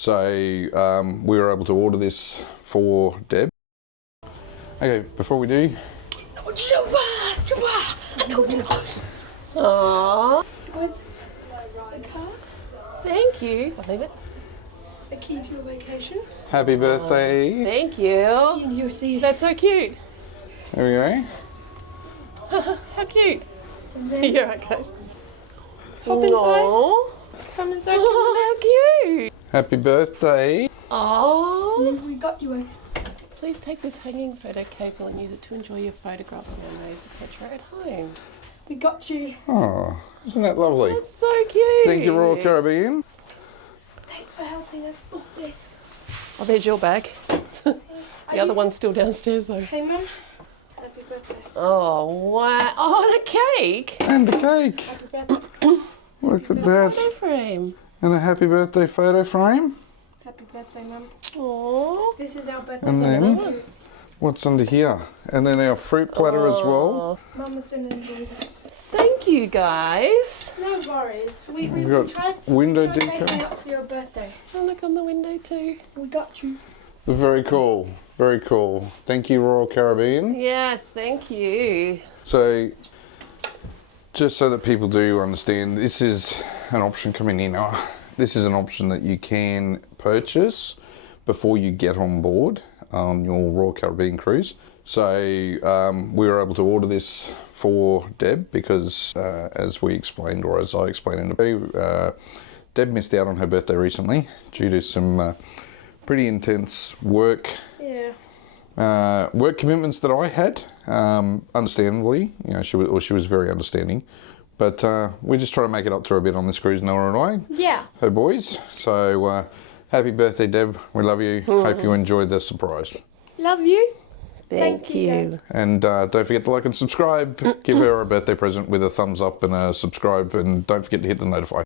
So we were able to order this for Deb. Okay, before we do. I told you. Aww. Where's the car? Thank you. I'll leave it. A key to your vacation. Happy birthday. Thank you. You see. That's so cute. There we go. How cute. You're right, guys. Hop inside. Come inside. How cute. Happy birthday. Oh. We got you a... Please take this hanging photo cable and use it to enjoy your photographs, memories, etc. at home. We got you. Oh, isn't that lovely? That's so cute. Thank you, Royalcaribbean. Thanks for helping us book this. Oh, there's your bag. The other one's still downstairs though. Hey, Mum. Happy birthday. Oh, wow. Oh, and a cake. And a cake. Happy birthday. Look at that. Photo frame. And a happy birthday photo frame. Happy birthday, Mum. Aww. This is our birthday. And then, what's under here? And then our fruit platter as well. Mama's going to enjoy this. Thank you, guys. No worries. We've got window deco for your birthday. And look on the window too. We got you. Very cool. Very cool. Thank you, Royalcaribbean. Yes, thank you. So, just so that people do understand, this is an option coming in. This is an option that you can purchase before you get on board on your Royalcaribbean cruise. So we were able to order this for Deb because as we explained, or as I explained in the video, Deb missed out on her birthday recently due to some pretty intense work commitments that I had. Understandably, you know, she was very understanding. But we're just trying to make it up to her a bit on this cruise, Noah and I. Yeah. Her boys. So happy birthday, Deb. We love you. Hope you enjoyed the surprise. Love you. Thank you. And don't forget to like and subscribe. Give her a birthday present with a thumbs up and a subscribe. And don't forget to hit the notify.